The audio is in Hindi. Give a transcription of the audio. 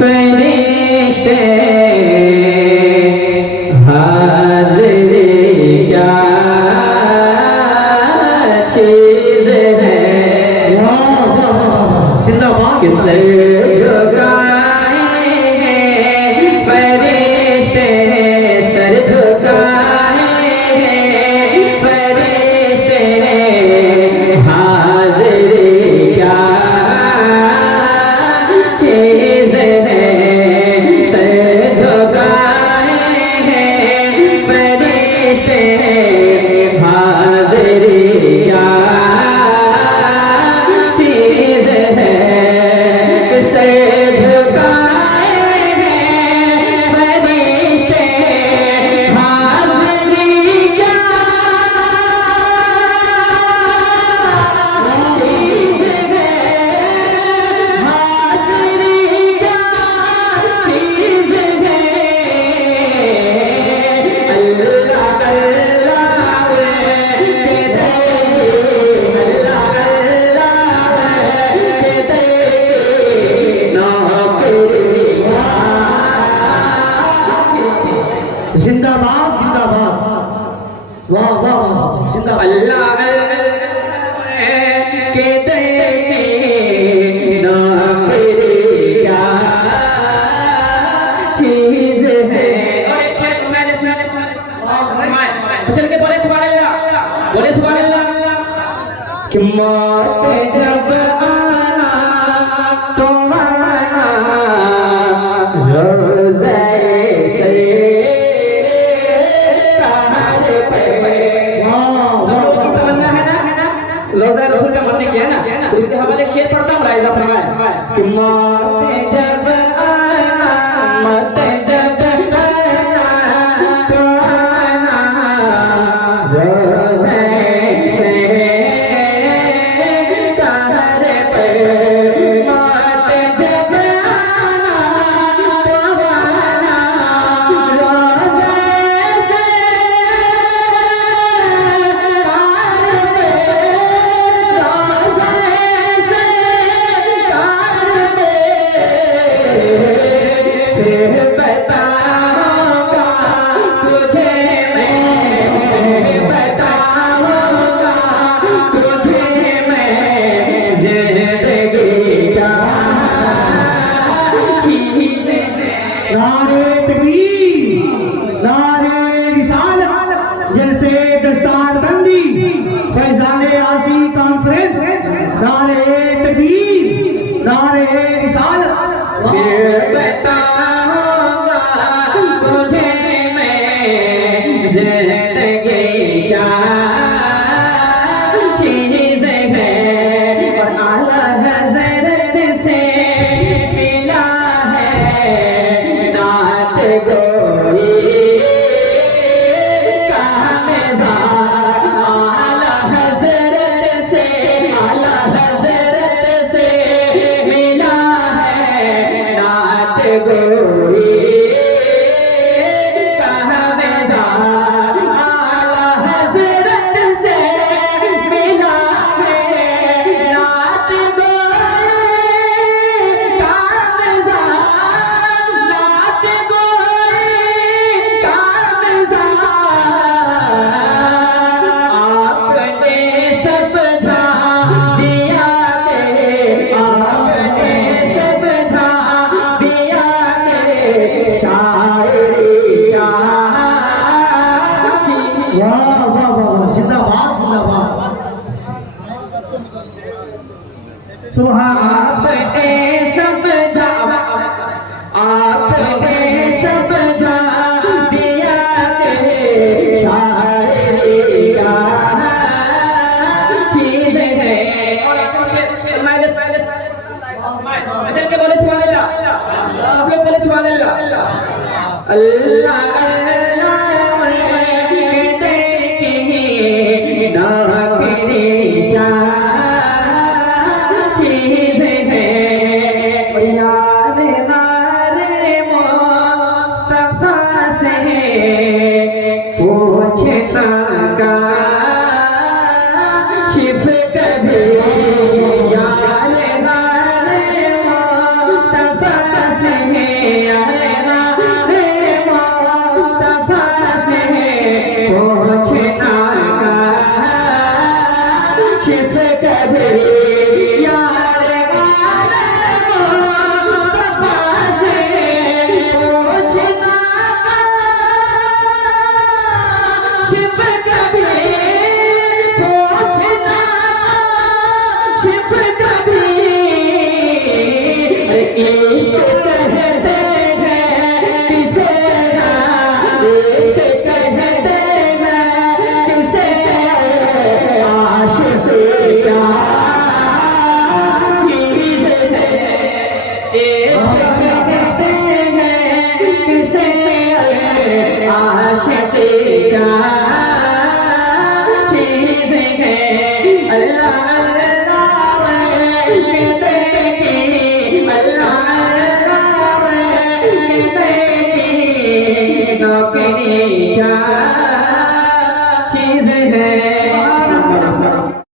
फरिश्ते हाजिर क्या चीज है जिंदाबाद किसे झुकाएंगे फरिश्ते सर झुकाएंगे फरिश्ते हाजिर क्या चीज है सर झुकाएंगे फरिश्ते हाजिर क्या चीज है किसे झुकाएंगे फरिश्ते हाजिर क्या चीज है हाजिर क्या चीज है अल्लाह अल्लाह के देंगे अल्लाह अल्लाह के देंगे नौकरी जिंदाबाद जिंदाबाद वाह वाह वाह जिंदाबाद अल्लाह के देंगे नौकरी क्या चीज है चल के बोले सुभान अल्लाह कि मौत जब आना तो आना रोज़े से ताज पे तमन्ना है ना रोज़ा रसूल का मरने किया ना तो उसके हवाले शेर पढ़ता हूँ राइजा फरमाए कि मौत जब आना मौत जब आना तो आना रोज़े से ताज पे मौत जब आना तो आना रोज़े से ताज पे रोज़े से ताज पे फिर बताऊंगा तुझे मैं बताऊंगा तुझे मैं जिंदगी क्या चीज है नारे तकबीर नारे रिसालत जैसे दस्तारबंदी फैजाने आसी कॉन्फ्रेंस नारे तकबीर नारे रिसालत फिर बताऊंगा तुझे मैं जिंदगी क्या चीज है और आला हज़रत से मिला है नात गोरी का मज़ार आला हज़रत से मिला है नात गोरी का मज़ार आला हज़रत से मिला है नात गोरी का मज़ार नात गोरी का मज़ार आपने समझा दिया के आपने समझा दिया के शायरी क्या चीज वाह वाह वाह जिंदाबाद जिंदाबाद सुभान आपने समझा आपने समझा दिया के शायरी क्या चीज है और चल के बोले सुभान अल्लाह सब लोग बोले सुभान अल्लाह अल्लाह अल्लाह के देखेंगे नौकरी क्या चीज है याद नारे मुस्तफा से पूछना का शिफ कभी याद नारे मुस्तफा से इश्क कहते हैं किसे इश्क कहते हैं किसे आशिक क्या चीज है इश्क कहते हैं किसे आशिक क्या चीज है अल्लाह अल्लाह कहते कि अल्लाह अल्लाह कहते कि नौकरी क्या